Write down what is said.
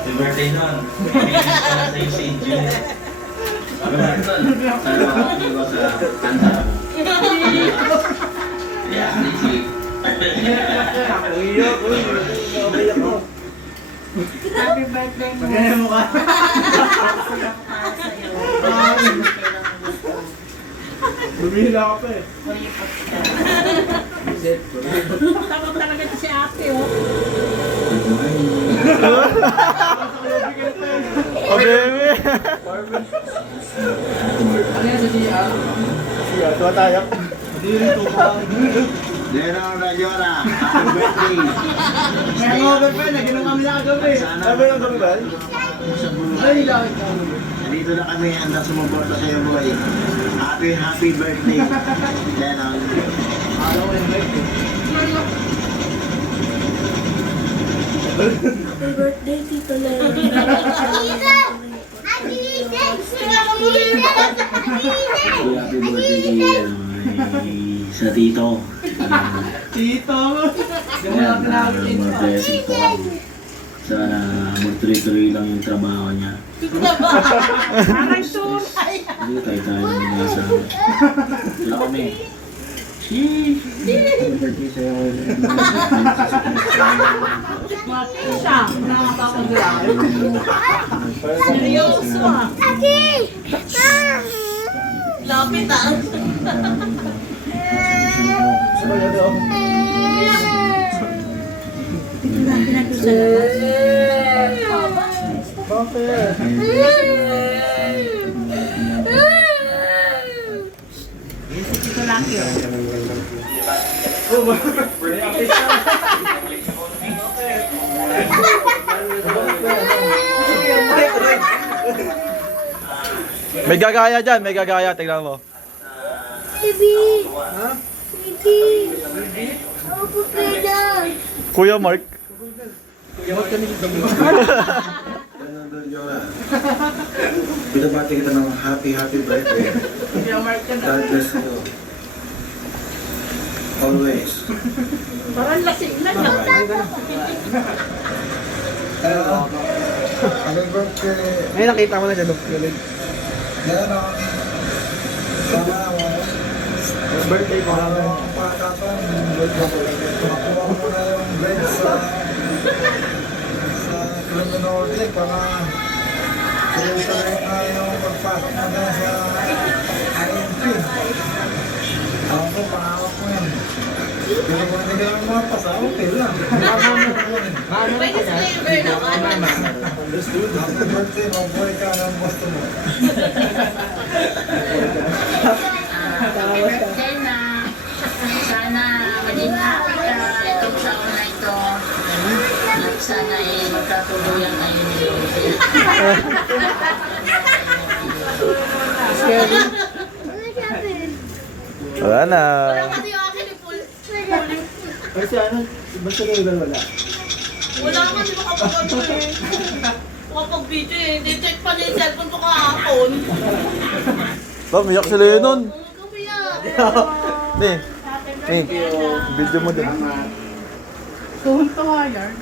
Happy birthday nun. Bibigyan ko na sa'yo si Jill. Sabi mo ito, sana makakinig ko sa kanta mo. Yeah, si... Happy birthday mo. Maganda mo ka. Bumila ka pa eh. Takot talaga si ate, oh. Oh, baby! Ano yan sa siya? Siya, tuwa tayo. Hindi rin ito pa. Lenong Rayora, happy birthday! May hangover pa, naginom kami na kagabi. Sabi ng gabi ba? Ay, lakit ka. Nandito na kami, handa sumuporta sa'yo, boy. Happy birthday, Lenong. Ayaw ko yung mic eh. Happy birthday, Tito Leo. Happy birthday sa tito. Tito mo. Hindi mo lang pinakit More blessing po. Sana magtuloy-tuloy lang yung trabaho niya. Parang tour. Hindi tayo nasa... Wala kami. Siya, nakakapaglaan. Seryoso, ah. Lapit, ah. Ito lang yun. May gagaya dyan, may gagaya. Tignan mo. Baby! Baby! Ako pwede! Kuya Mark. Binabati kita ng happy birthday. God bless you. Always. Parang lasing na lang. Happy birthday. May nakita mo na siya, Dok. Galing. Yan o. Tama mo. Birthday pa Para namin. ang pakatan. Makuha mo na yung bread sa Criminality para tuloy-tuloy na yung pagpasok mo na sa INP. Ako, pangawak mo yan. Pero kung hindi ka lang mapasa, okay lang. May disclaimer naman. Happy birthday, mabuhay ka ng gusto mo. Happy birthday na. Sana maging happy ka itong taon na ito. At sana magkatuluyan kayo ni Lord. Wala na. Kasi yung akin yung full. Kasi ano, basta kayo wala. Wala naman, di makapag-ano eh. Makapag-video eh. Hindi check pa niya yung cellphone ko kahapon. Ba, miyak si Lennon. Kumiyak. Ni, video mo dyan. Tuwan-tuwa yan.